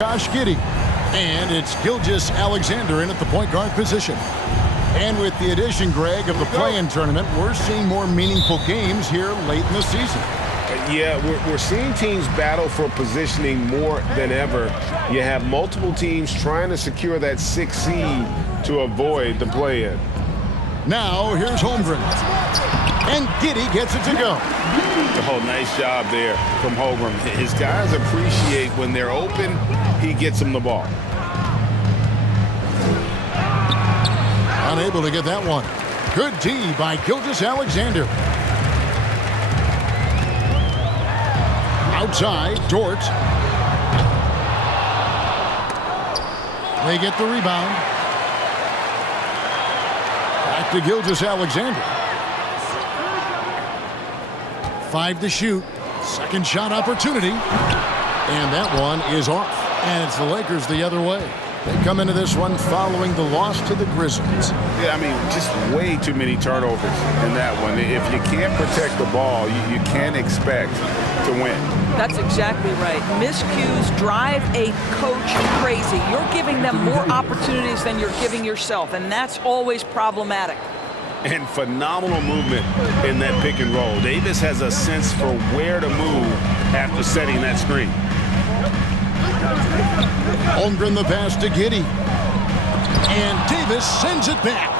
Josh Giddey. And it's Gilgeous-Alexander in at the point guard position. And with the addition, Greg, of the play-in tournament, we're seeing more meaningful games here late in the season. Yeah, we're seeing teams battle for positioning more than ever. You have multiple teams trying to secure that 6th seed to avoid the play-in. Now, here's Holmgren. And Giddey gets it to go. Oh, nice job there from Holmgren. His guys appreciate when they're open, he gets them the ball. Unable to get that one. Good D by Gilgeous-Alexander. Outside, Dort. They get the rebound. Back to Gilgeous-Alexander. 5 to shoot. Second shot opportunity. And that one is off. And it's the Lakers the other way. They come into this one following the loss to the Grizzlies. Yeah, I mean, just way too many turnovers in that one. If you can't protect the ball, you can't expect to win. That's exactly right. Miscues drive a coach crazy. You're giving them more opportunities than you're giving yourself, and that's always problematic. And phenomenal movement in that pick and roll. Davis has a sense for where to move after setting that screen. Holmgren the pass to Giddey. And Davis sends it back.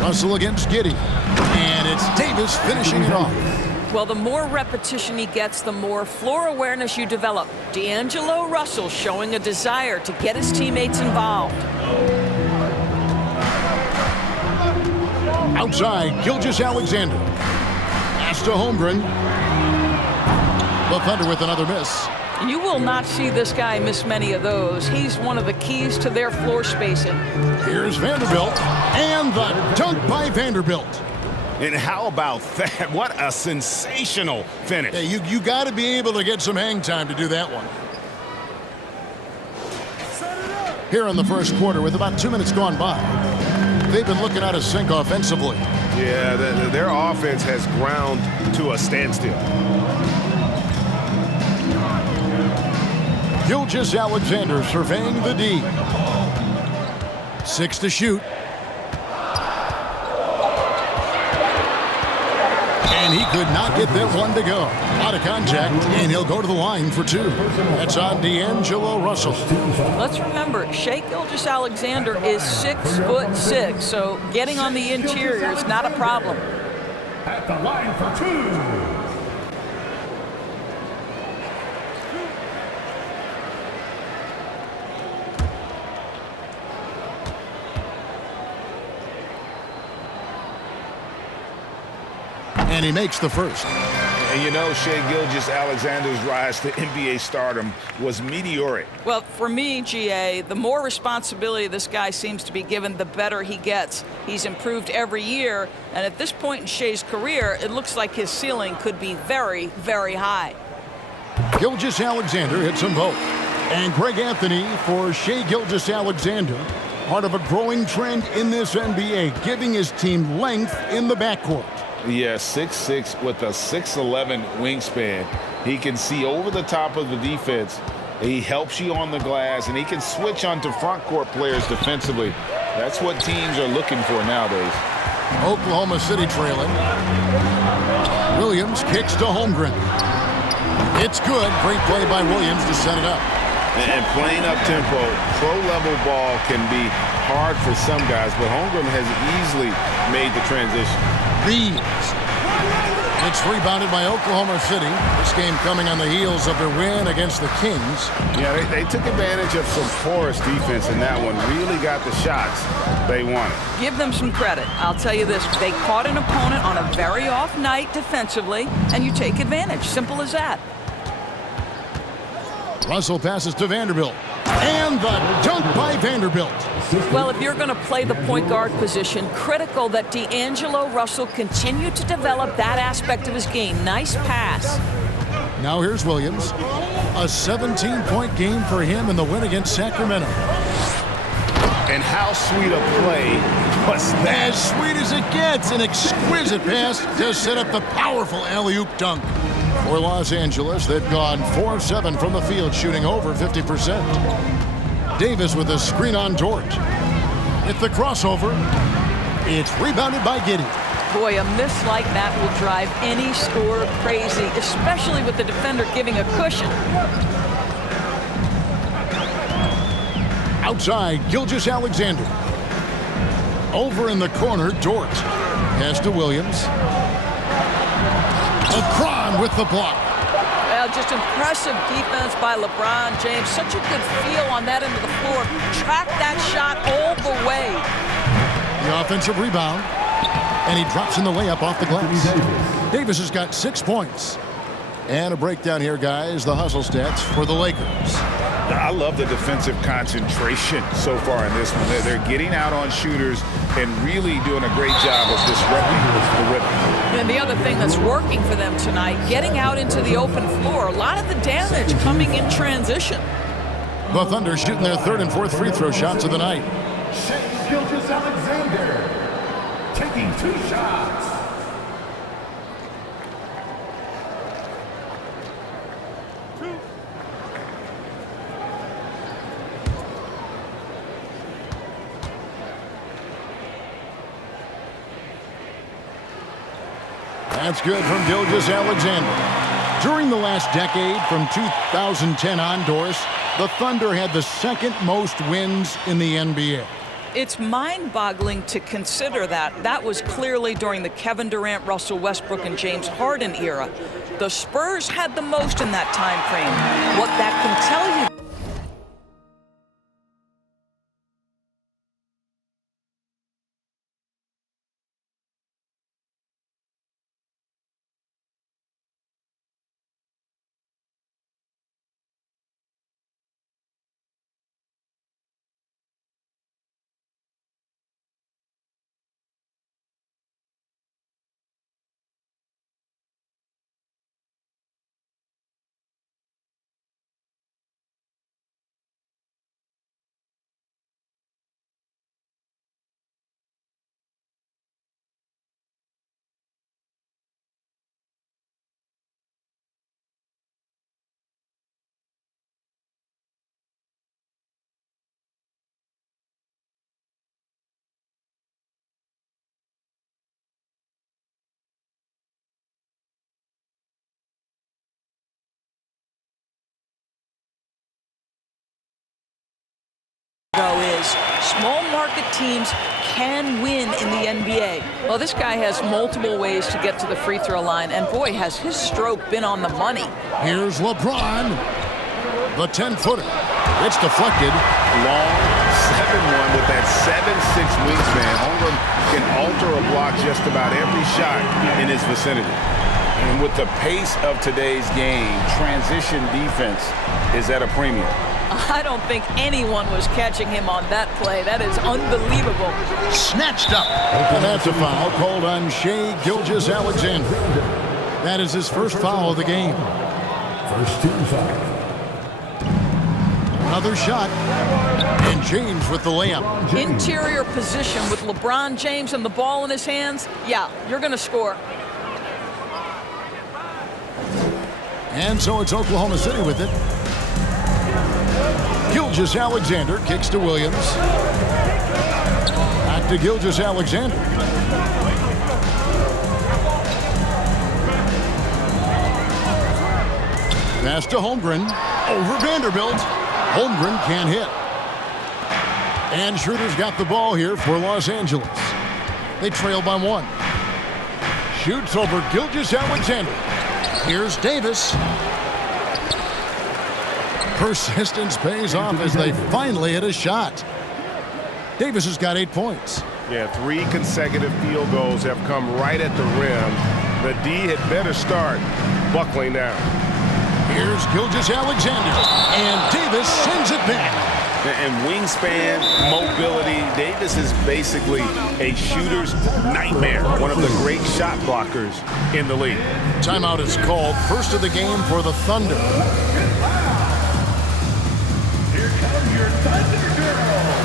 Russell against Giddey. And it's Davis finishing it off. Well, the more repetition he gets, the more floor awareness you develop. D'Angelo Russell showing a desire to get his teammates involved. Outside, Gilgeous-Alexander. Pass to Holmgren. The Thunder with another miss. You will not see this guy miss many of those. He's one of the keys to their floor spacing. Here's Vanderbilt. And the dunk by Vanderbilt. And how about that? What a sensational finish. Yeah, you got to be able to get some hang time to do that one. Here in the first quarter with about 2 minutes gone by. They've been looking out of sync offensively. Yeah, their offense has ground to a standstill. Gilgeous-Alexander surveying the D. 6 to shoot. And he could not get that one to go. Out of contact, and he'll go to the line for 2. That's on D'Angelo Russell. Let's remember, Shai Gilgeous-Alexander is 6'6", so getting on the interior is not a problem. At the line for 2. And he makes the first. And you know, Shai Gilgeous-Alexander's rise to NBA stardom was meteoric. Well, for me, GA, the more responsibility this guy seems to be given, the better he gets. He's improved every year, and at this point in Shai's career, it looks like his ceiling could be very, very high. Gilgeous-Alexander hits them both. And Greg Anthony for Shai Gilgeous-Alexander, part of a growing trend in this NBA, giving his team length in the backcourt. Yeah, 6'6" with a 6'11" wingspan. He can see over the top of the defense. He helps you on the glass, and he can switch onto front court players defensively. That's what teams are looking for nowadays. Oklahoma City trailing. Williams kicks to Holmgren. It's good. Great play by Williams to set it up. And playing up-tempo, pro-level ball can be hard for some guys, but Holmgren has easily made the transition. Reeves. It's rebounded by Oklahoma City. This game coming on the heels of their win against the Kings. Yeah, they took advantage of some porous defense in that one. Really got the shots they wanted. Give them some credit. I'll tell you this. They caught an opponent on a very off night defensively, and you take advantage. Simple as that. Russell passes to Vanderbilt. And the dunk by Vanderbilt. Well, if you're going to play the point guard position, critical that D'Angelo Russell continue to develop that aspect of his game. Nice pass. Now here's Williams. A 17-point game for him in the win against Sacramento. And how sweet a play was that? As sweet as it gets. An exquisite pass to set up the powerful alley-oop dunk. For Los Angeles, they've gone 4 of 7 from the field, shooting over 50%. Davis with a screen on Dort. It's the crossover. It's rebounded by Giddey. Boy, a miss like that will drive any scorer crazy, especially with the defender giving a cushion. Outside, Gilgeous-Alexander. Over in the corner, Dort. Pass to Williams. LeBron with the block. Well, just impressive defense by LeBron James. Such a good feel on that end of the floor. Track that shot all the way. The offensive rebound. And he drops in the layup off the glass. Davis has got 6 points. And a breakdown here, guys. The hustle stats for the Lakers. I love the defensive concentration so far in this one. They're getting out on shooters and really doing a great job of disrupting the rhythm. And the other thing that's working for them tonight, getting out into the open floor. A lot of the damage coming in transition. The Thunder shooting their 3rd and 4th free throw shots of the night. Shai Gilgeous-Alexander taking 2 shots. That's good from Gilgeous-Alexander. During the last decade, from 2010 on, Doris, the Thunder had the 2nd most wins in the NBA. It's mind-boggling to consider that. That was clearly during the Kevin Durant, Russell Westbrook, and James Harden era. The Spurs had the most in that time frame. What that can tell you. Is small market teams can win in the NBA. Well, this guy has multiple ways to get to the free throw line, and boy, has his stroke been on the money. Here's LeBron, the 10-footer. It's deflected. Long 7-1 with that 7'6" wingspan. Holmgren can alter a block just about every shot in his vicinity. And with the pace of today's game, transition defense is at a premium. I don't think anyone was catching him on that play. That is unbelievable. Snatched up. And that's a foul called on Shai Gilgeous-Alexander. That is his 1st foul of the game. First team foul. Another shot. And James with the layup. Interior position with LeBron James and the ball in his hands. Yeah, you're going to score. And so it's Oklahoma City with it. Gilgeous-Alexander kicks to Williams. Back to Gilgeous-Alexander. Pass to Holmgren. Over Vanderbilt. Holmgren can't hit. And Schroeder's got the ball here for Los Angeles. They trail by 1. Shoots over Gilgeous-Alexander. Here's Davis. Persistence pays off as they finally hit a shot. Davis has got 8 points. Yeah, 3 consecutive field goals have come right at the rim. The D had better start buckling down. Here's Gilgeous-Alexander, and Davis sends it back. And wingspan, mobility, Davis is basically a shooter's nightmare. One of the great shot blockers in the league. Timeout is called. First of the game for the Thunder. Here come your Thunder Girls.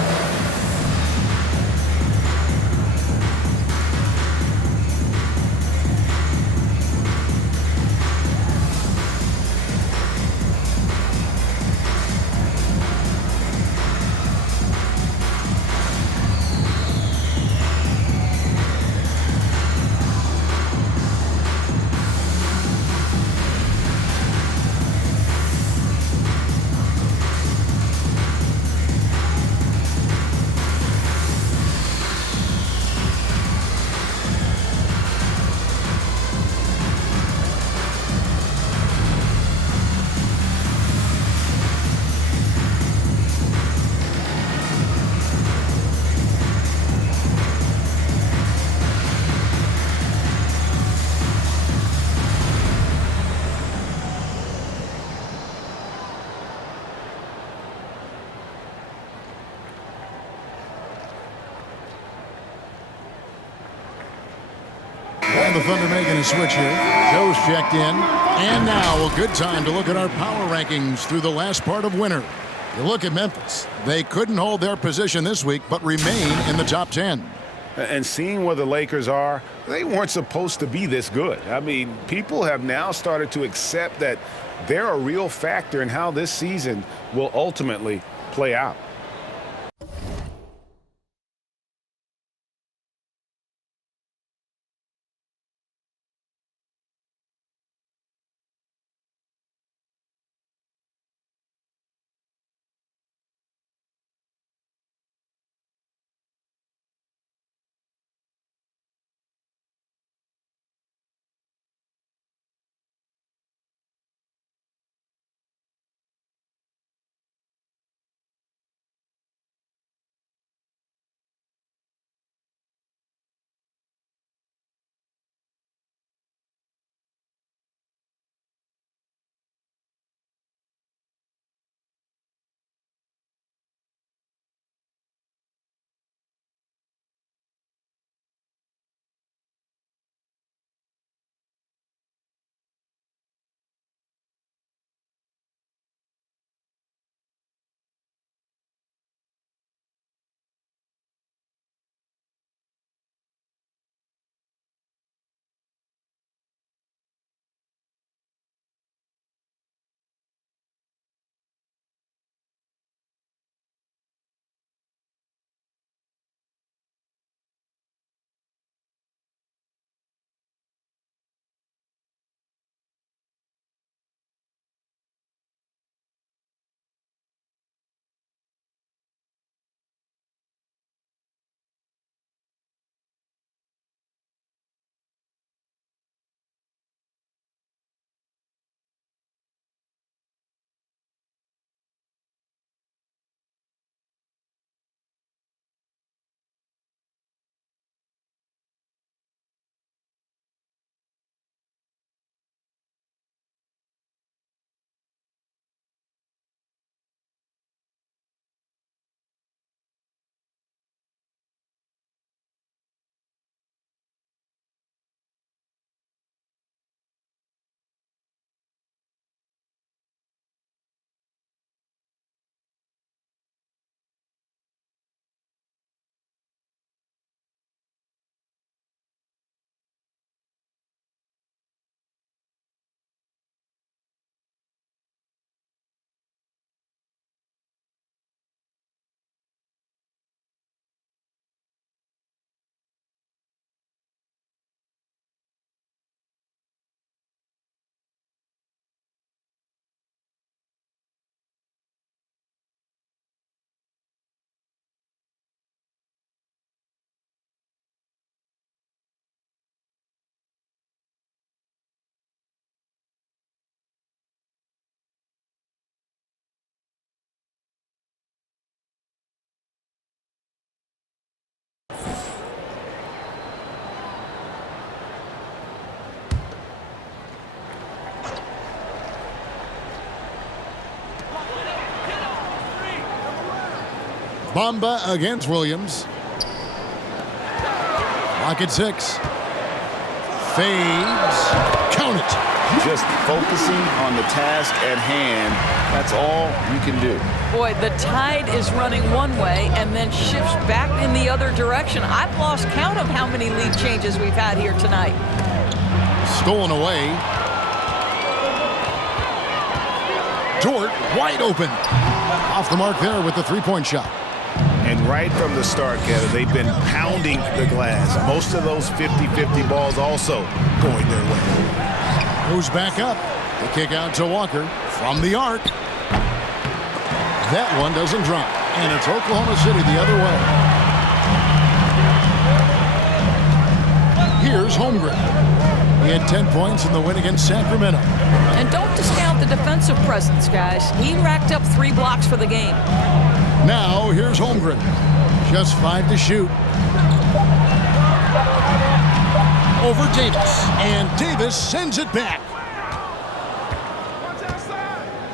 And the Thunder making a switch here. Joe's checked in. And now a good time to look at our power rankings through the last part of winter. You look at Memphis. They couldn't hold their position this week, but remain in the top 10. And seeing where the Lakers are, they weren't supposed to be this good. I mean, people have now started to accept that they're a real factor in how this season will ultimately play out. Bamba against Williams. Lock at 6. Fades. Count it. Just focusing on the task at hand. That's all you can do. Boy, the tide is running one way and then shifts back in the other direction. I've lost count of how many lead changes we've had here tonight. Stolen away. Dort wide open. Off the mark there with the three-point shot. And right from the start, Kevin, they've been pounding the glass. Most of those 50-50 balls also going their way. Goes back up. The kick out to Walker from the arc. That one doesn't drop. And it's Oklahoma City the other way. Here's Holmgren. He had 10 points in the win against Sacramento. And don't discount the defensive presence, guys. He racked up 3 blocks for the game. Now here's Holmgren. Just 5 to shoot. Over Davis. And Davis sends it back.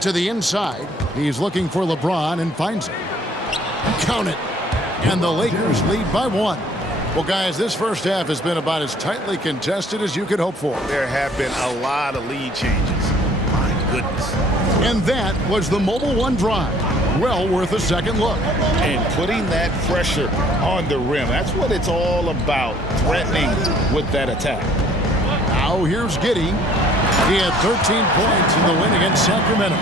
To the inside. He's looking for LeBron and finds him. Count it. And the Lakers lead by 1. Well, guys, this first half has been about as tightly contested as you could hope for. There have been a lot of lead changes. My goodness. And that was the Mobile One drive. Well worth a second look. And putting that pressure on the rim. That's what it's all about, threatening with that attack. Now here's Giddey. He had 13 points in the win against Sacramento.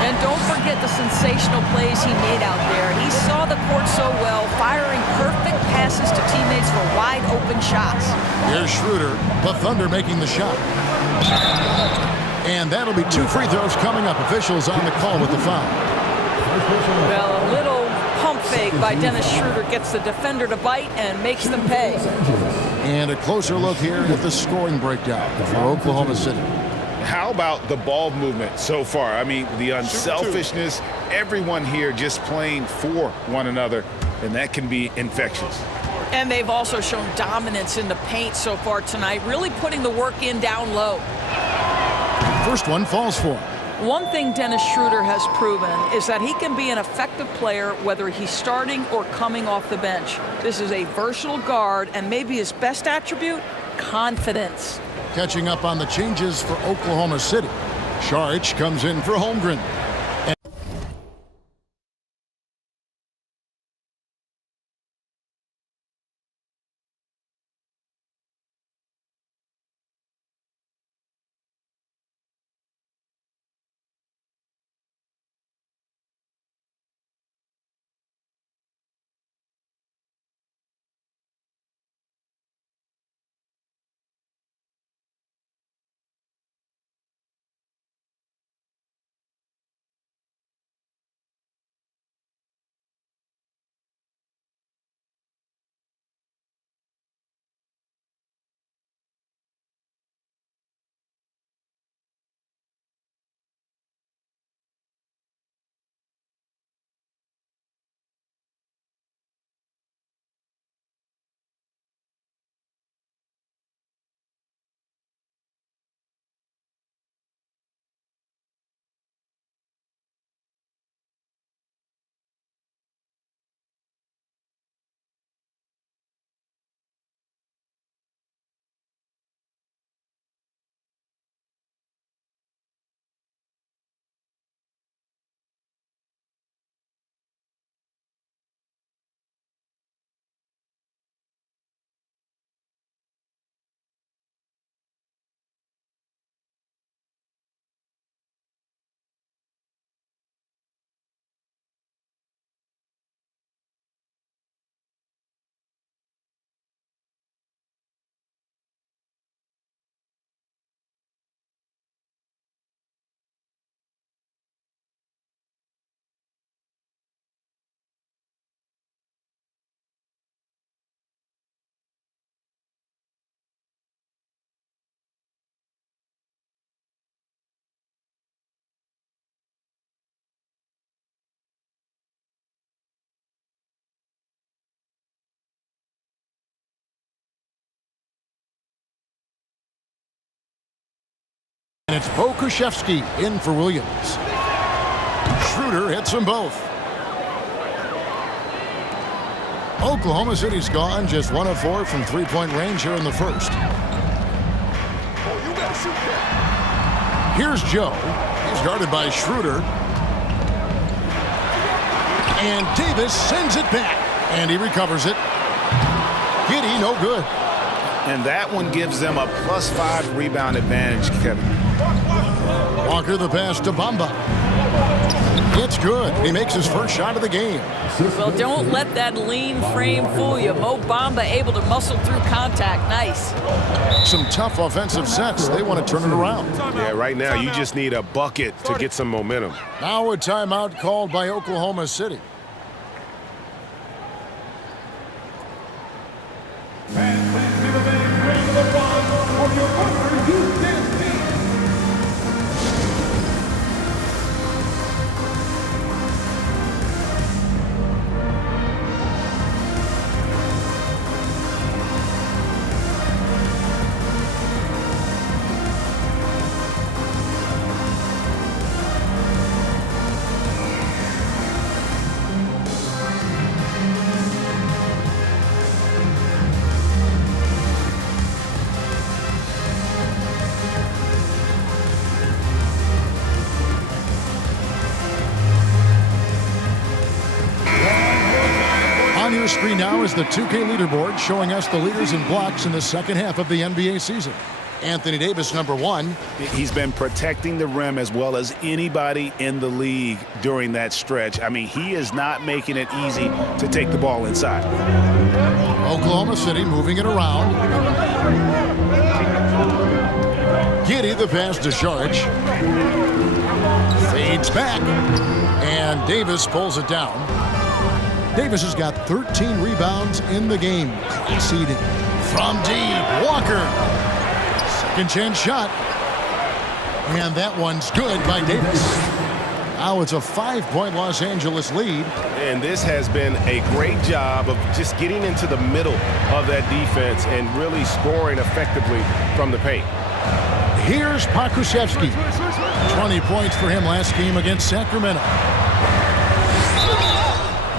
And don't forget the sensational plays he made out there. He saw the court so well, firing perfect passes to teammates for wide open shots. Here's Schroeder, the Thunder making the shot. And that'll be 2 free throws coming up. Officials on the call with the foul. Well, a little pump fake by Dennis Schroeder gets the defender to bite and makes them pay. And a closer look here at the scoring breakdown for Oklahoma City. How about the ball movement so far? I mean, the unselfishness, everyone here just playing for one another, and that can be infectious. And they've also shown dominance in the paint so far tonight, really putting the work in down low. First one falls for him. One thing Dennis Schroeder has proven is that he can be an effective player whether he's starting or coming off the bench. This is a versatile guard, and maybe his best attribute, confidence. Catching up on the changes for Oklahoma City. Saric comes in for Holmgren. And it's Pokusevski in for Williams. Schroeder hits them both. Oklahoma City's gone just 1 of 4 from three-point range here in the first. Here's Joe. He's guarded by Schroeder. And Davis sends it back. And he recovers it. Giddey, no good. And that one gives them a +5 rebound advantage, Kevin. Walker the pass to Bamba. It's good. He makes his first shot of the game. Well, don't let that lean frame fool you. Mo Bamba able to muscle through contact. Nice. Some tough offensive sets. They want to turn it around. Yeah, right now you just need a bucket to get some momentum. Now a timeout called by Oklahoma City. now is the 2K leaderboard showing us the leaders in blocks in the second half of the NBA season. Anthony Davis, number 1. He's been protecting the rim as well as anybody in the league during that stretch. I mean, he is not making it easy to take the ball inside. Oklahoma City moving it around. Giddey, the pass to Saric. Fades back. And Davis pulls it down. Davis has got 13 rebounds in the game. Class eating. From deep, Walker. Second chance shot. And that one's good by Davis. Now it's a 5-point Los Angeles lead. And this has been a great job of just getting into the middle of that defense and really scoring effectively from the paint. Here's Pokusevski. 20 points for him last game against Sacramento.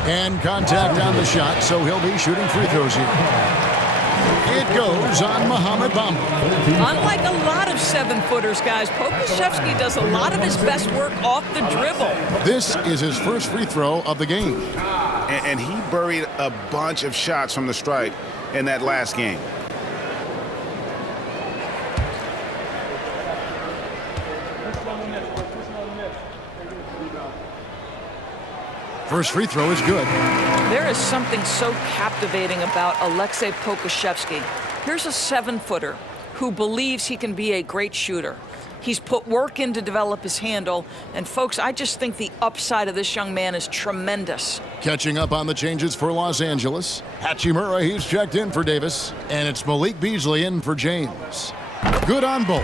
And contact on the shot, so he'll be shooting free throws here. It goes on Mohamed Bamba. Unlike a lot of 7-footers, guys, Pokusevski does a lot of his best work off the dribble. This is his first free throw of the game. And he buried a bunch of shots from the stripe in that last game. First free throw is good. There is something so captivating about Aleksej Pokusevski. Here's a 7-footer who believes he can be a great shooter. He's put work in to develop his handle, and folks, I just think the upside of this young man is tremendous. Catching up on the changes for Los Angeles. Hachimura, he's checked in for Davis, and it's Malik Beasley in for James. Good on both.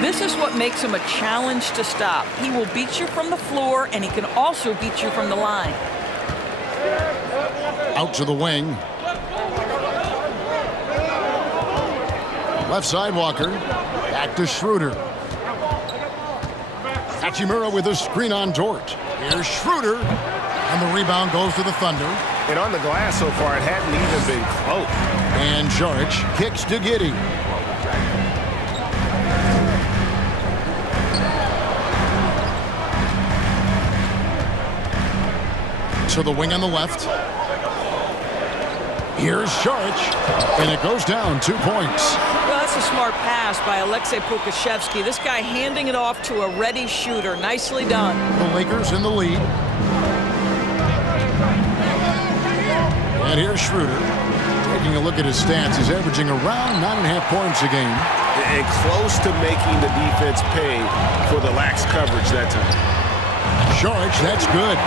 This is what makes him a challenge to stop. He will beat you from the floor, and he can also beat you from the line. Out to the wing. Left side, Walker. Back to Schroeder. Hachimura with a screen on Dort. Here's Schroeder. And the rebound goes to the Thunder. And on the glass so far, it hadn't even been close. And Saric kicks to Giddey. To the wing on the left. Here's Saric, and it goes down 2 points. Well, that's a smart pass by Aleksej Pokusevski. This guy handing it off to a ready shooter. Nicely done. The Lakers in the lead. And here's Schroeder. Taking a look at his stats, he's averaging around 9.5 points a game. And close to making the defense pay for the lax coverage that time. Saric, that's good.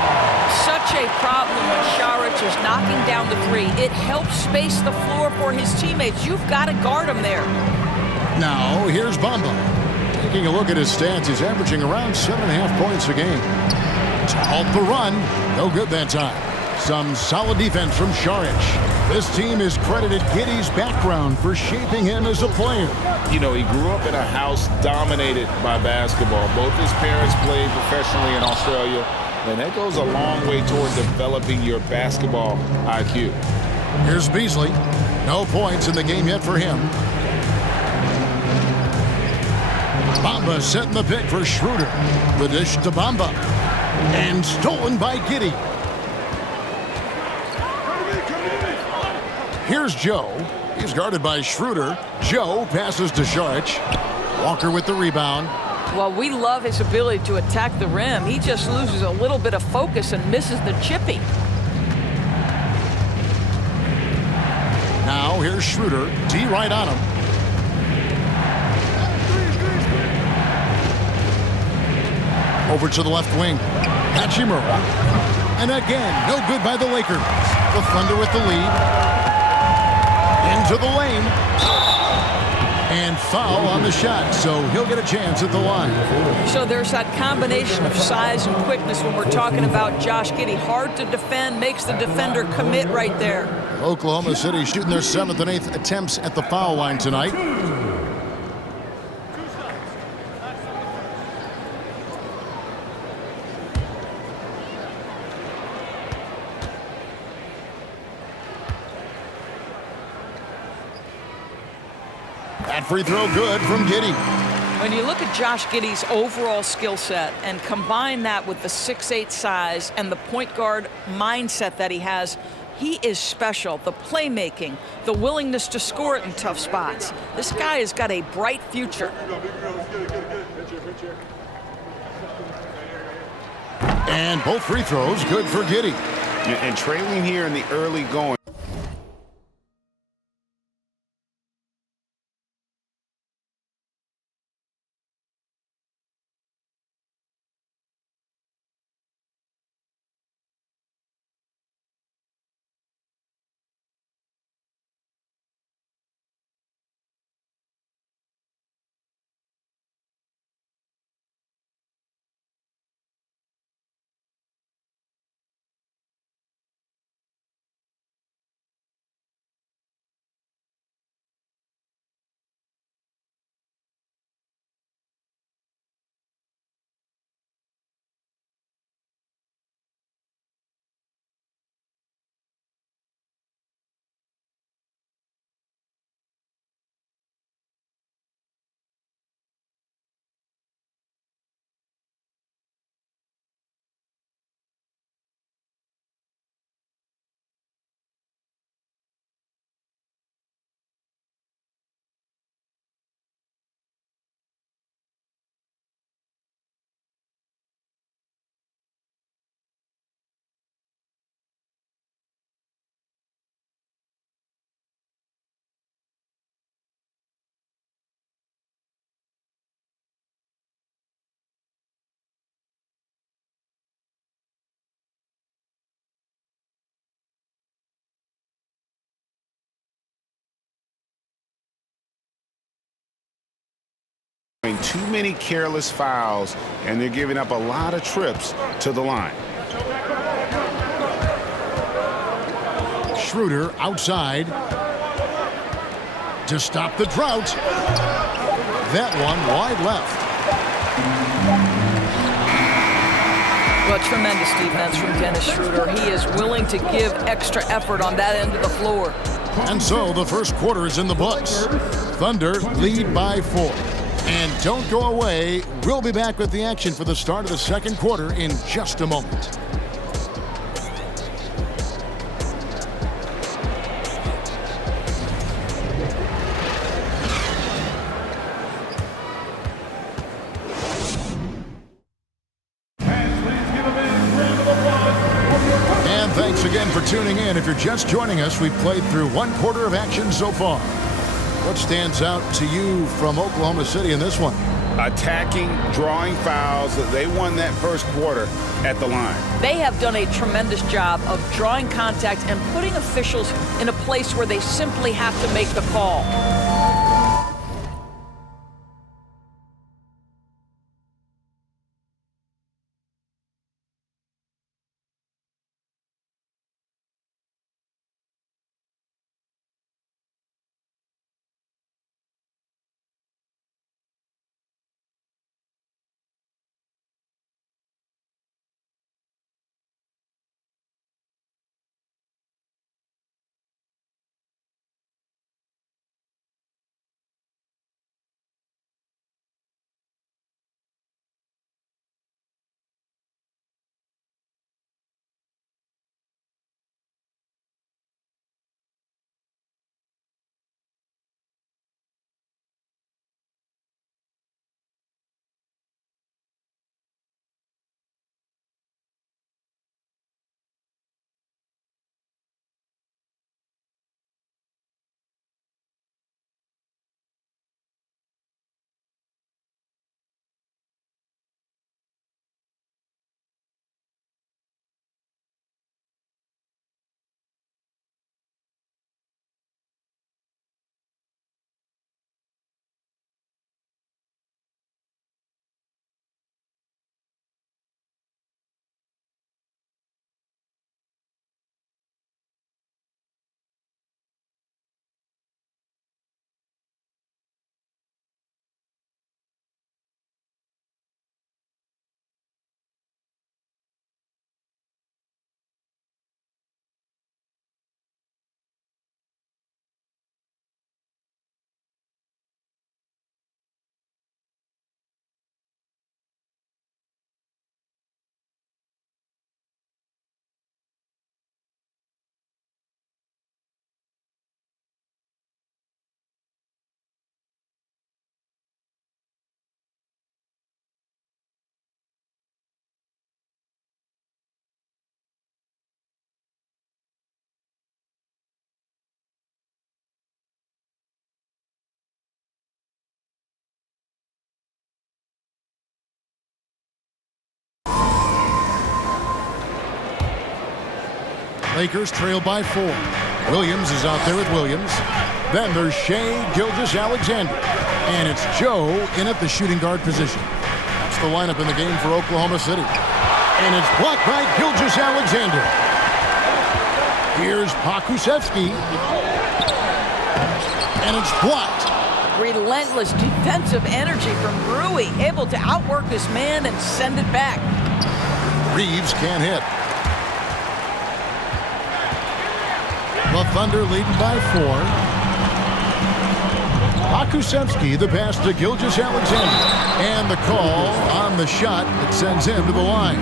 Such a problem when Saric is knocking down the three. It helps space the floor for his teammates. You've got to guard him there. Now, here's Bamba. Taking a look at his stats, he's averaging around 7.5 points a game. To halt the run, no good that time. Some solid defense from Saric. This team has credited Giddey's background for shaping him as a player. You know, he grew up in a house dominated by basketball. Both his parents played professionally in Australia, and that goes a long way toward developing your basketball IQ. Here's Beasley. No points in the game yet for him. Bamba setting the pick for Schroeder. The dish to Bamba. And stolen by Giddey. Here's Joe. He's guarded by Schroeder. Joe passes to Saric. Walker with the rebound. Well, we love his ability to attack the rim. He just loses a little bit of focus and misses the chippy. Now here's Schroeder. D right on him. Over to the left wing. Hachimura. And again, no good by the Lakers. The Thunder with the lead. Into the lane. And foul on the shot, so he'll get a chance at the line. So there's that combination of size and quickness when we're talking about Josh Giddey. Hard to defend, makes the defender commit right there. Oklahoma City shooting their 7th and 8th attempts at the foul line tonight. That free throw good from Giddey. When you look at Josh Giddey's overall skill set and combine that with the 6'8" size and the point guard mindset that he has, He is special. The playmaking, the willingness to score it in tough spots. This guy has got a bright future. And both free throws good for Giddey. And trailing here in the early going. Too many careless fouls, and they're giving up a lot of trips to the line. Schroeder outside to stop the drought. That one wide left. Well, tremendous defense from Dennis Schroeder. He is willing to give extra effort on that end of the floor. And so the first quarter is in the books. Thunder lead by 4. And don't go away. We'll be back with the action for the start of the second quarter in just a moment. And thanks again for tuning in. If you're just joining us, we've played through one quarter of action so far. What stands out to you from Oklahoma City in this one? Attacking, drawing fouls. They won that first quarter at the line. They have done a tremendous job of drawing contact and putting officials in a place where they simply have to make the call. Lakers trail by 4. Williams is out there with Williams. Then there's Shai Gilgeous-Alexander. And it's Joe in at the shooting guard position. That's the lineup in the game for Oklahoma City. And it's blocked by Gilgeous-Alexander. Here's Pokusevski. And it's blocked. Relentless defensive energy from Rui, able to outwork this man and send it back. Reeves can't hit. The Thunder leading by 4. Pokusevski, the pass to Gilgeous-Alexander. And the call on the shot that sends him to the line.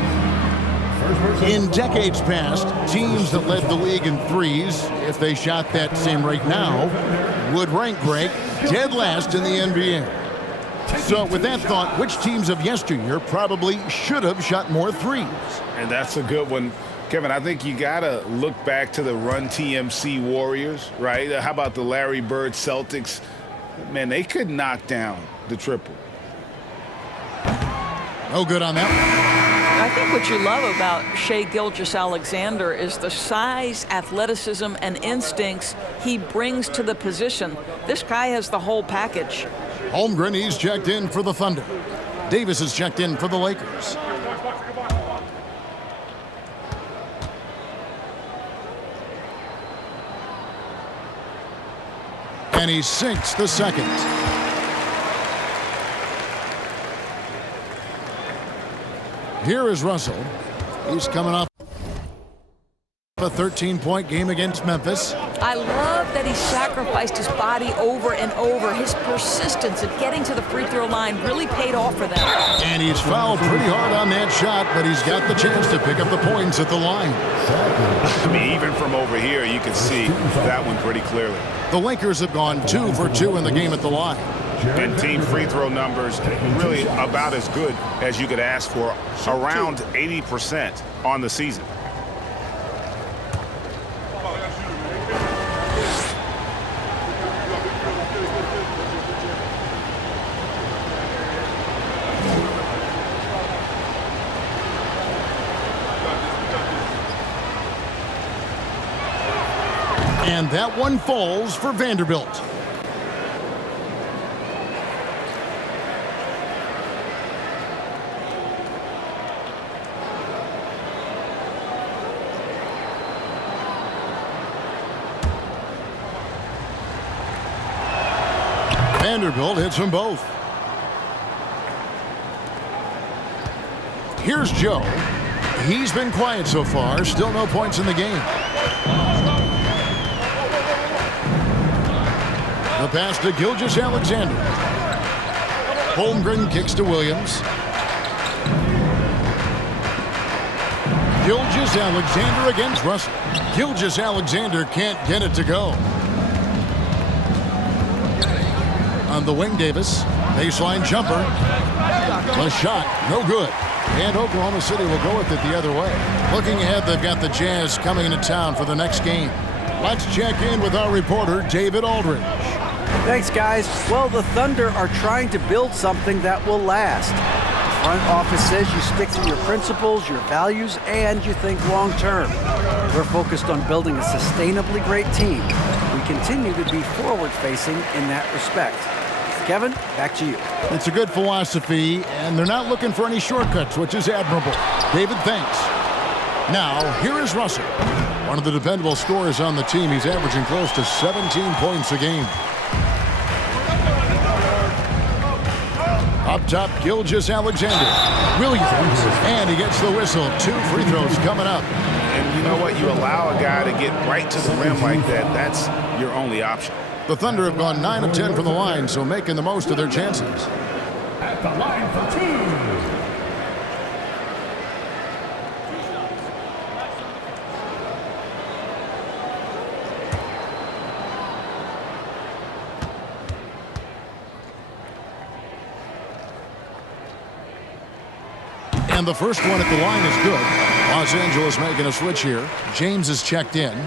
In decades past, teams that led the league in threes, if they shot that same rate now, would rank, Greg, dead last in the NBA. So with that thought, which teams of yesteryear probably should have shot more threes? And that's a good one. Kevin, I think you got to look back to the Run TMC Warriors, right? How about the Larry Bird Celtics? Man, they could knock down the triple. No good on that one. I think what you love about Shai Gilgeous-Alexander is the size, athleticism, and instincts he brings to the position. This guy has the whole package. Holmgren, he's checked in for the Thunder. Davis is checked in for the Lakers. And he sinks the second. Here is Russell. He's coming off a 13-point game against Memphis. I love that he sacrificed his body over and over. His persistence at getting to the free throw line really paid off for them. And he's fouled pretty hard on that shot, but he's got the chance to pick up the points at the line. I mean, even from over here, you can see that one pretty clearly. The Lakers have gone 2 for 2 in the game at the line. And team free throw numbers really about as good as you could ask for, around 80% on the season. And that one falls for Vanderbilt. Vanderbilt hits them both. Here's Joe. He's been quiet so far. Still no points in the game. The pass to Gilgeous-Alexander. Holmgren kicks to Williams. Gilgeous-Alexander against Russell. Gilgeous-Alexander can't get it to go. On the wing, Davis. Baseline jumper. The shot, no good. And Oklahoma City will go with it the other way. Looking ahead, they've got the Jazz coming into town for the next game. Let's check in with our reporter, David Aldridge. Thanks, guys. Well, the Thunder are trying to build something that will last. The front office says you stick to your principles, your values, and you think long term. We're focused on building a sustainably great team. We continue to be forward-facing in that respect. Kevin, back to you. It's a good philosophy, and they're not looking for any shortcuts, which is admirable. David, thanks. Now, here is Russell. One of the dependable scorers on the team. He's averaging close to 17 points a game. Up top, Gilgeous-Alexander. Williams, and he gets the whistle. 2 free throws coming up. And you know what? You allow a guy to get right to the rim like that. That's your only option. The Thunder have gone 9 of 10 from the line, so making the most of their chances. At the line for 2. And the first one at the line is good. Los Angeles making a switch here. James is checked in.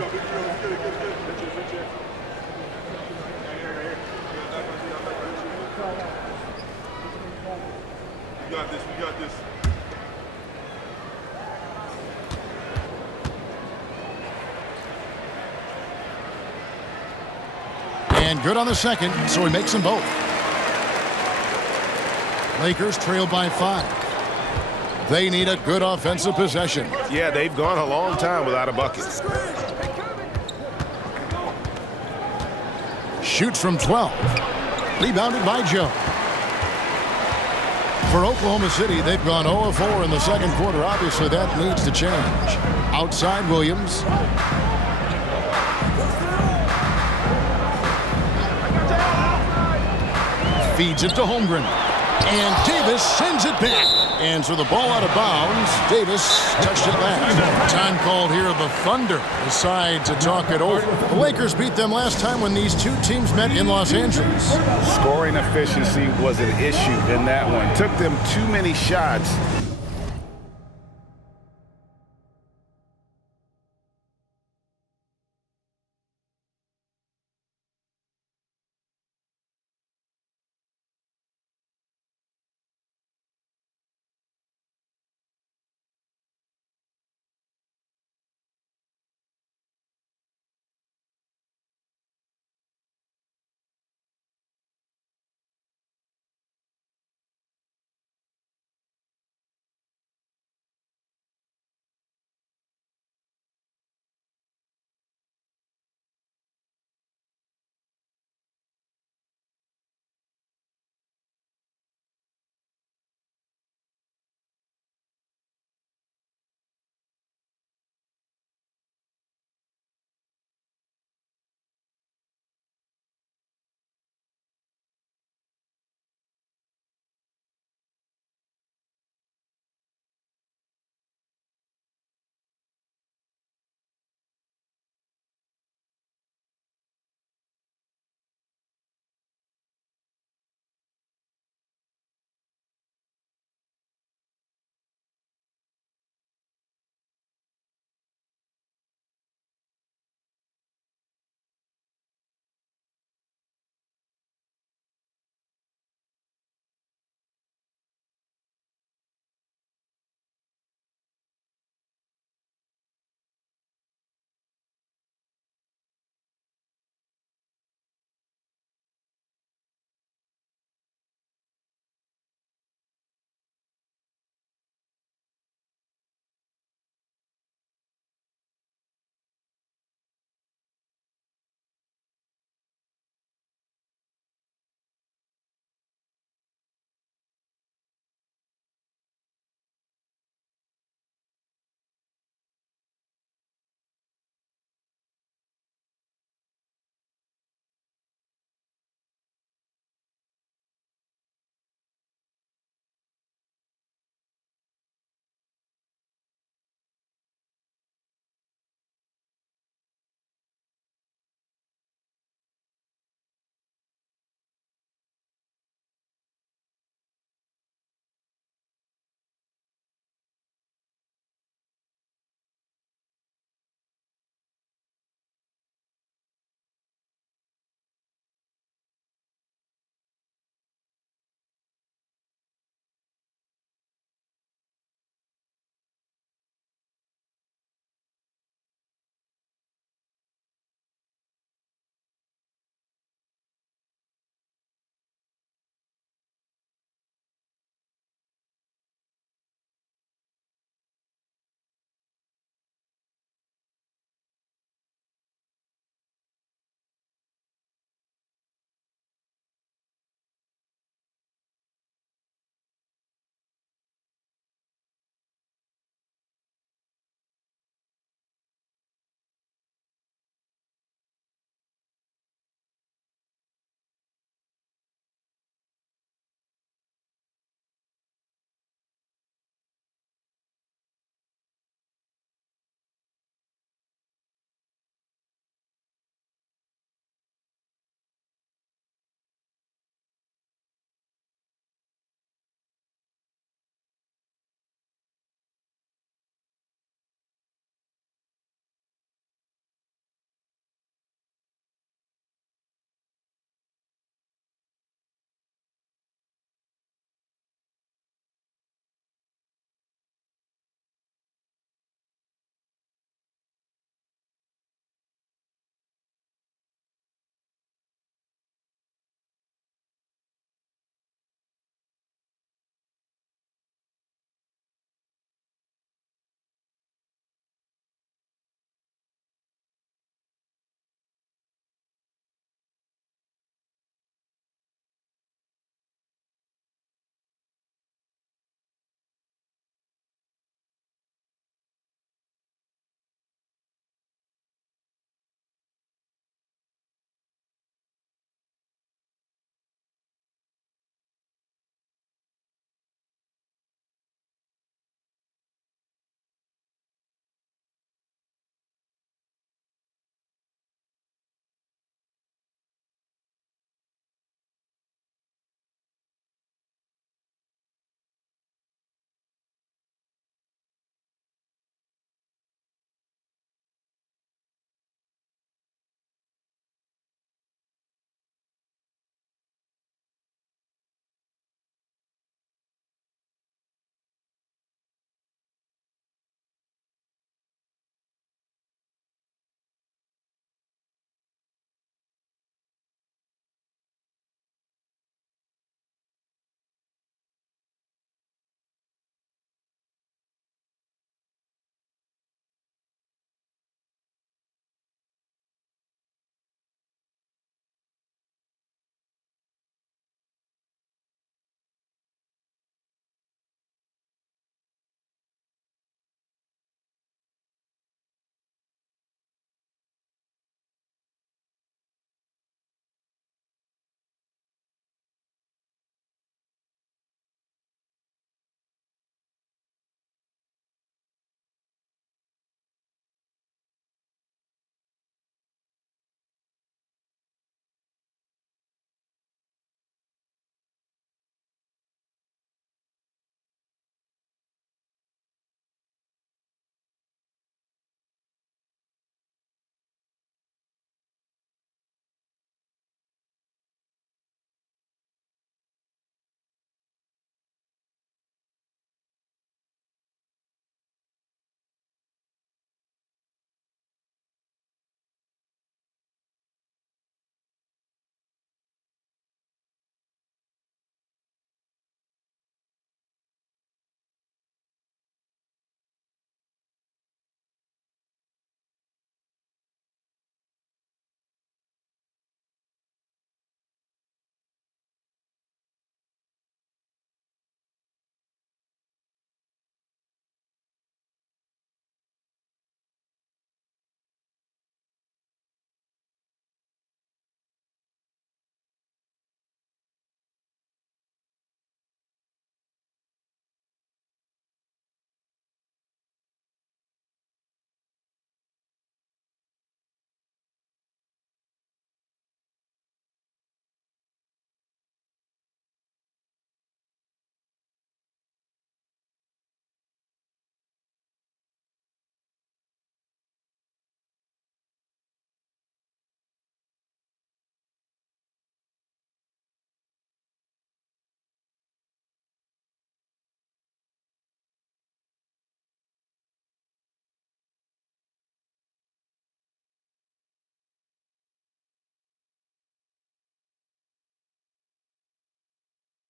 We got this. And good on the second, so he makes them both. Lakers trail by 5. They need a good offensive possession. Yeah, they've gone a long time without a bucket. Shoots from 12. Rebounded by Joe. For Oklahoma City, they've gone 0-4 in the second quarter. Obviously, that needs to change. Outside Williams. Feeds it to Holmgren. And Davis sends it back. And so the ball out of bounds. Davis touched it last. Time called here. The Thunder decide to talk it over. The Lakers beat them last time when these two teams met in Los Angeles. Scoring efficiency was an issue in that one. Took them too many shots.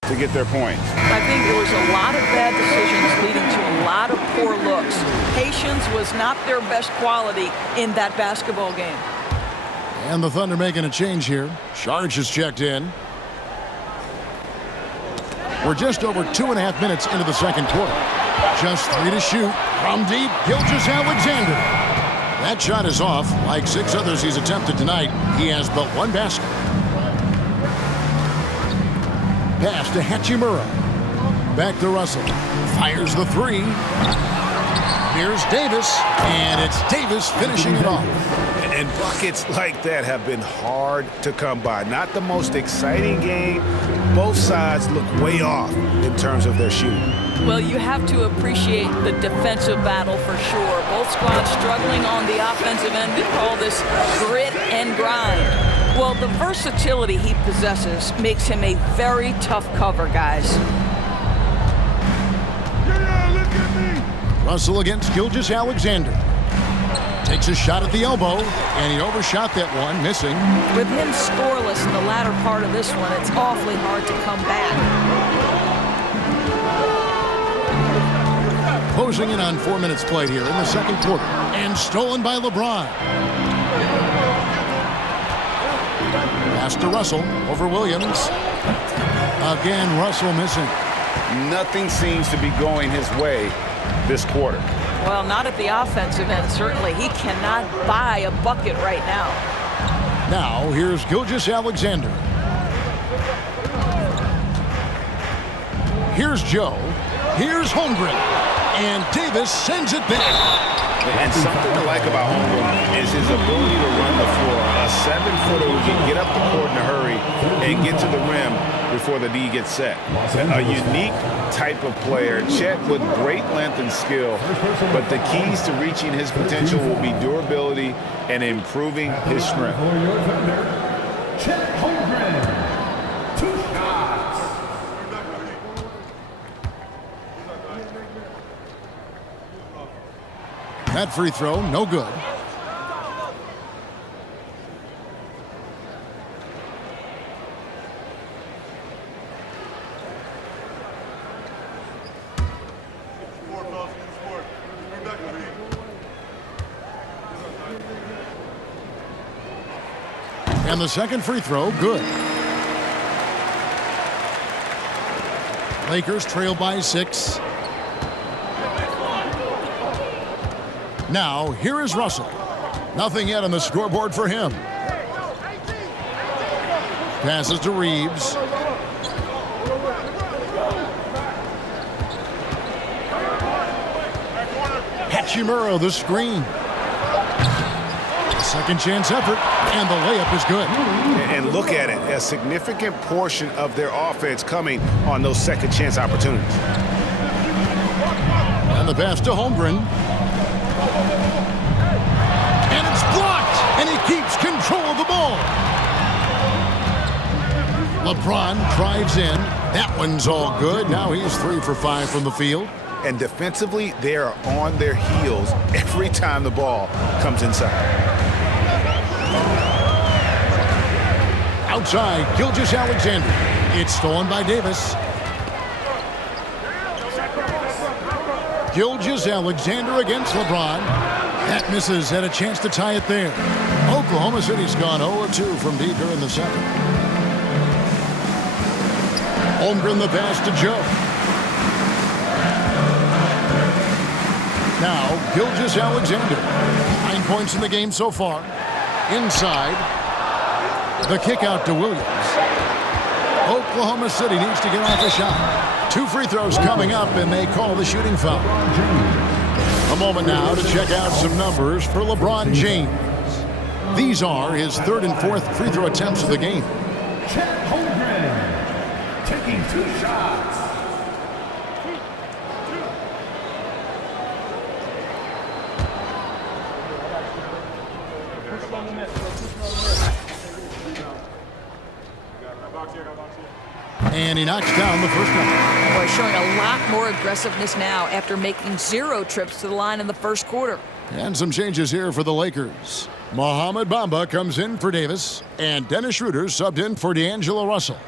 to get their points. I think there was a lot of bad decisions leading to a lot of poor looks. Patience was not their best quality in that basketball game. And the Thunder making a change here. Sharge has checked in. We're just over 2.5 minutes into the second quarter. Just 3 to shoot. From deep, Gilgeous-Alexander. That shot is off. Like 6 others he's attempted tonight, he has but 1 basket. Pass to Hachimura. Back to Russell. Fires the 3. Here's Davis. And it's Davis finishing it off. And buckets like that have been hard to come by. Not the most exciting game. Both sides look way off in terms of their shooting. Well, you have to appreciate the defensive battle for sure. Both squads struggling on the offensive end. We call this grit and grind. Well, the versatility he possesses makes him a very tough cover, guys. Yeah, look at me. Russell against Gilgeous-Alexander. Takes a shot at the elbow, and he overshot that one, missing. With him scoreless in the latter part of this one, it's awfully hard to come back. Closing in on 4 minutes played here in the second quarter. And stolen by LeBron. Pass to Russell over Williams. Again, Russell missing. Nothing seems to be going his way this quarter. Well, not at the offensive end, certainly. He cannot buy a bucket right now. Now, here's Gilgeous-Alexander. Here's Joe. Here's Holmgren. And Davis sends it back. And something I like about Holmgren is his ability to run the floor. A 7-footer who can get up the court in a hurry and get to the rim before the D gets set. A unique type of player. Chet with great length and skill, but the keys to reaching his potential will be durability and improving his strength. For your Thunder, Chet Holmgren. 2 shots. That free throw, no good. And the second free throw, good. Lakers trail by 6. Now, here is Russell. Nothing yet on the scoreboard for him. Passes to Reeves. Hachimura, the screen. A second chance effort, and the layup is good. And look at it, a significant portion of their offense coming on those second chance opportunities. And the pass to Holmgren. And it's blocked, and he keeps control of the ball. LeBron drives in. That one's all good. Now he's 3 for 5 from the field. And defensively, they are on their heels every time the ball comes inside. Outside, Gilgeous-Alexander. It's stolen by Davis. Gilgeous-Alexander against LeBron. That misses, had a chance to tie it there. Oklahoma City's gone 0-2 from deep here in the second. Holmgren the pass to Joe. Now, Gilgeous-Alexander. 9 points in the game so far. Inside. The kick out to Williams. Oklahoma City needs to get off a shot. 2 free throws coming up, and they call the shooting foul. A moment now to check out some numbers for LeBron James. These are his 3rd and 4th free throw attempts of the game. Chet Holmgren taking 2 shots. And he knocks down the first one. Boy, showing a lot more aggressiveness now after making 0 trips to the line in the first quarter. And some changes here for the Lakers. Mohamed Bamba comes in for Davis, and Dennis Schroeder subbed in for D'Angelo Russell.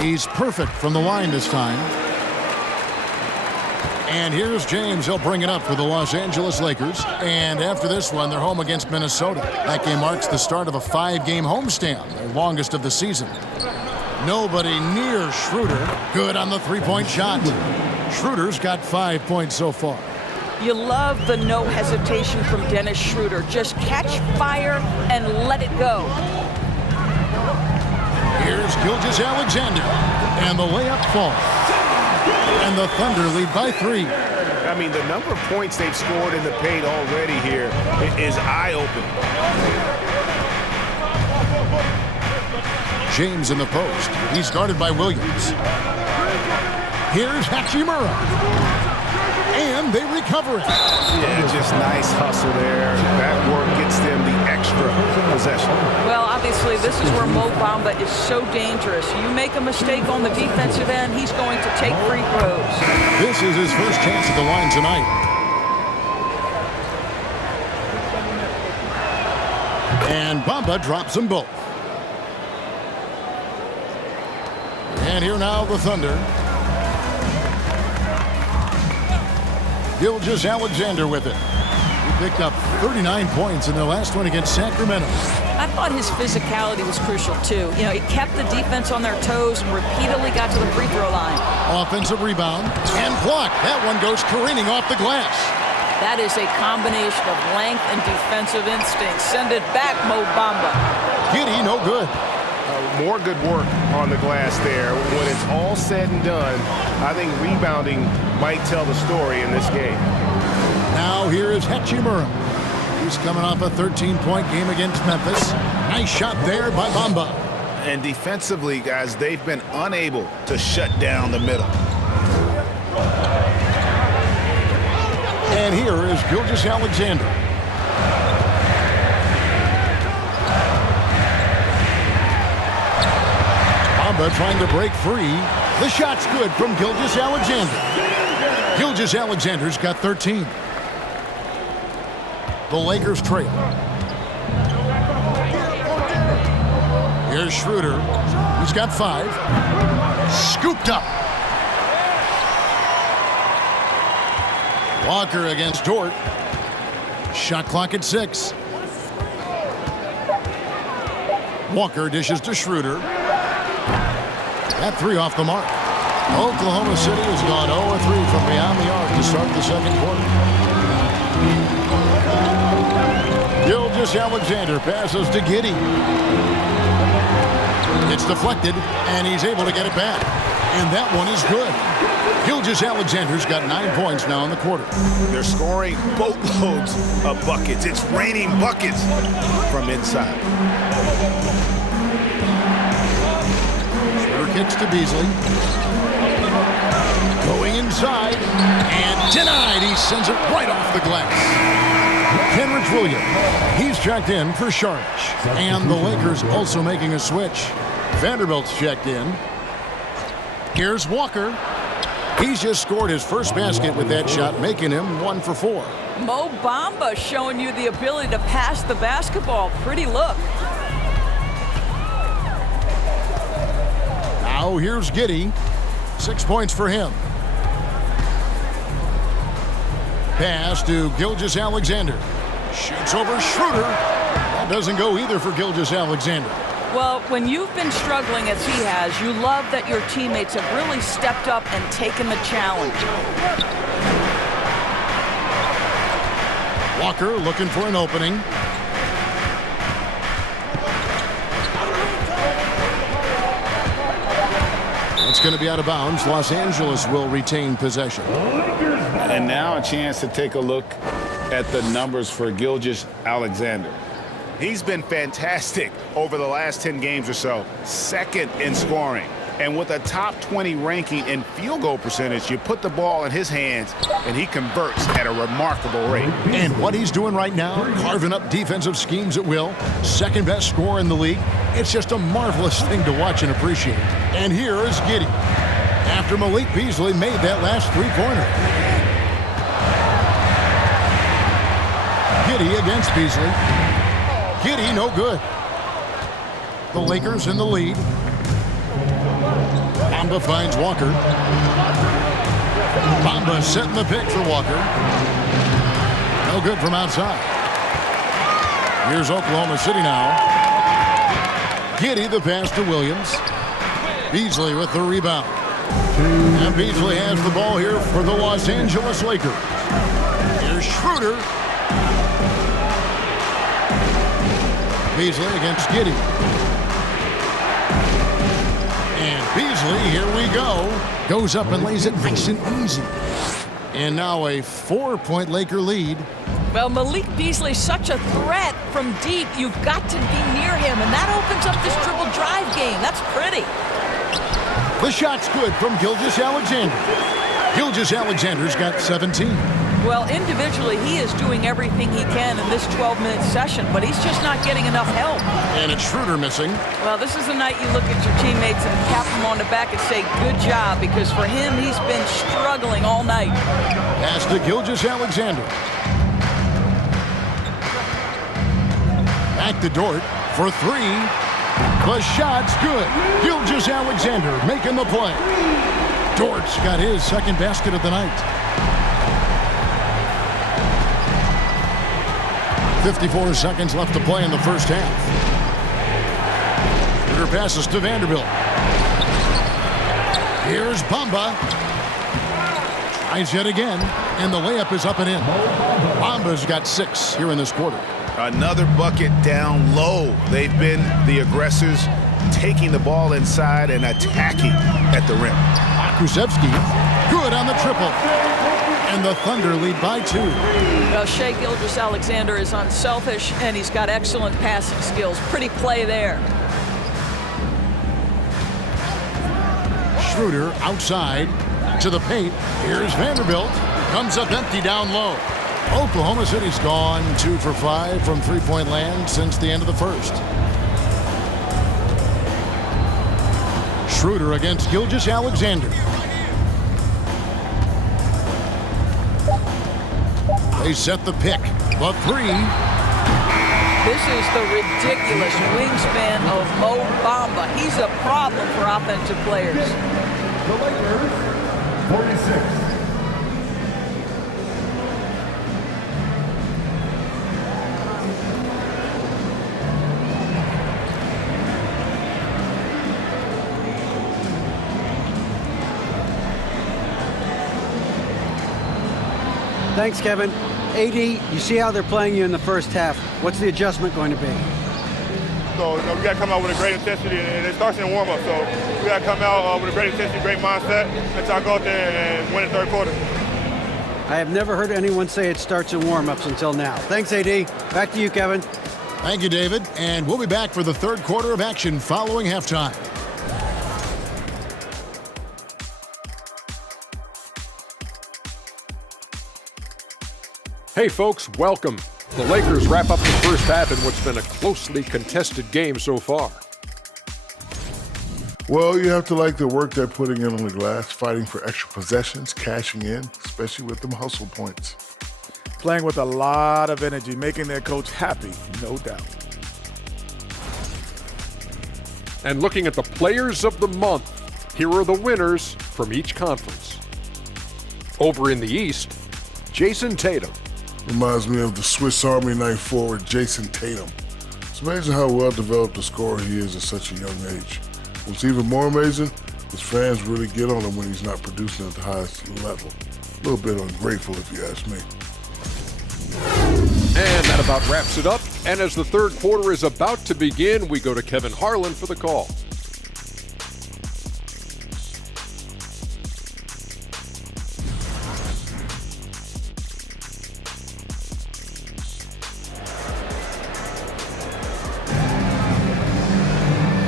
He's perfect from the line this time. And here's James. He'll bring it up for the Los Angeles Lakers. And after this one, they're home against Minnesota. That game marks the start of a 5-game homestand, their longest of the season. Nobody near Schroeder. Good on the three-point shot. Schroeder's got 5 points so far. You love the no hesitation from Dennis Schroeder. Just catch fire and let it go. Here's Gilgeous-Alexander. And the layup falls. And the Thunder lead by 3. I mean, the number of points they've scored in the paint already here is eye-opening. James in the post. He's guarded by Williams. Here's Hachimura. And they recover it. Yeah, just nice hustle there. That work gets them the extra possession. Well, obviously, this is where Mo Bamba is so dangerous. You make a mistake on the defensive end, he's going to take free throws. This is his first chance at the line tonight. And Bamba drops them both. And here now the Thunder. Gilgeous-Alexander with it. He picked up 39 points in their last one against Sacramento. I thought his physicality was crucial, too. You know, he kept the defense on their toes and repeatedly got to the free throw line. Offensive rebound and blocked. That one goes careening off the glass. That is a combination of length and defensive instinct. Send it back, Mo Bamba. Giddey, no good. More good work on the glass there. When it's all said and done, I think rebounding might tell the story in this game. Now here is Hachimura. He's coming off a 13-point game against Memphis. Nice shot there by Bamba. And defensively, guys, they've been unable to shut down the middle. And here is Gilgeous-Alexander. Bamba trying to break free. The shot's good from Gilgeous-Alexander. Gilgeous-Alexander's got 13. The Lakers trail. Here's Schroeder. He's got 5. Scooped up. Walker against Dort. Shot clock at 6. Walker dishes to Schroeder. That 3 off the mark. Oklahoma City has gone 0-3 from beyond the arc to start the second quarter. Gilgeous-Alexander passes to Giddey. It's deflected, and he's able to get it back. And that one is good. Gilgeous-Alexander's got 9 points now in the quarter. They're scoring boatloads of buckets. It's raining buckets from inside. Schroeder kicks to Beasley. Going inside, and denied. He sends it right off the glass. Kenrich Williams, he's checked in for Sharp. And the Lakers also making a switch. Vanderbilt's checked in. Here's Walker. He's just scored his first basket with that shot, making him 1 for 4. Mo Bamba showing you the ability to pass the basketball. Pretty look. Now here's Giddey. 6 points for him. Pass to Gilgeous-Alexander. Shoots over Schroeder. That doesn't go either for Gilgeous-Alexander. Well, when you've been struggling as he has, you love that your teammates have really stepped up and taken the challenge. Walker looking for an opening. It's going to be out of bounds. Los Angeles will retain possession. And now a chance to take a look at the numbers for Gilgeous-Alexander. He's been fantastic over the last 10 games or so. 2nd in scoring. And with a top 20 ranking in field goal percentage, you put the ball in his hands, and he converts at a remarkable rate. And what he's doing right now, carving up defensive schemes at will, 2nd best scorer in the league. It's just a marvelous thing to watch and appreciate. And here is Giddey. After Malik Beasley made that last 3-pointer. Giddey against Beasley. Giddey no good. The Lakers in the lead. Bamba finds Walker. Bamba setting the pick for Walker. No good from outside. Here's Oklahoma City now. Giddey the pass to Williams. Beasley with the rebound. And Beasley has the ball here for the Los Angeles Lakers. Here's Schroeder. Beasley against Giddey. And Beasley, here we go. Goes up and lays it nice and easy. And now a 4-point Laker lead. Well, Malik Beasley's such a threat from deep. You've got to be near him, and that opens up this dribble drive game. That's pretty. The shot's good from Gilgeous-Alexander. Gilgeous-Alexander's got 17. Well, individually, he is doing everything he can in this 12-minute session, but he's just not getting enough help. And it's Schroeder missing. Well, this is the night you look at your teammates and tap them on the back and say, good job, because for him, he's been struggling all night. Pass to Gilgeous-Alexander. Back to Dort for three. The shot's good. Gilgeous-Alexander making the play. Dort's got his second basket of the night. 54 seconds left to play in the first half. Schroeder passes to Vanderbilt. Here's Bamba. Tries yet again, and the layup is up and in. Bamba's got 6 here in this quarter. Another bucket down low. They've been the aggressors, taking the ball inside and attacking at the rim. Kuszewski, good on the triple. And the Thunder lead by 2. Well, Shai Gilgeous-Alexander is unselfish, and he's got excellent passing skills. Pretty play there. Schroeder outside to the paint. Here's Vanderbilt. Comes up empty down low. Oklahoma City's gone 2 for 5 from three-point land since the end of the first. Schroeder against Gilgeous-Alexander. They set the pick. The 3. This is the ridiculous wingspan of Mo Bamba. He's a problem for offensive players. The Lakers, 46. Thanks, Kevin. AD, you see how they're playing you in the first half. What's the adjustment going to be? So, we got to come out with a great intensity, and it starts in warm-up. So, we got to come out with a great intensity, great mindset, and try to go out there and win the third quarter. I have never heard anyone say it starts in warm-ups until now. Thanks, AD. Back to you, Kevin. Thank you, David. And we'll be back for the third quarter of action following halftime. Hey folks, welcome. The Lakers wrap up the first half in what's been a closely contested game so far. Well, you have to like the work they're putting in on the glass, fighting for extra possessions, cashing in, especially with them hustle points. Playing with a lot of energy, making their coach happy, no doubt. And looking at the players of the month, here are the winners from each conference. Over in the East, Jason Tatum. Reminds me of the Swiss Army knife forward Jason Tatum. It's amazing how well-developed a scorer he is at such a young age. What's even more amazing, his fans really get on him when he's not producing at the highest level. A little bit ungrateful, if you ask me. And that about wraps it up. And as the third quarter is about to begin, we go to Kevin Harlan for the call.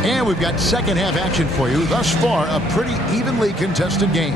And we've got second half action for you. Thus far, a pretty evenly contested game.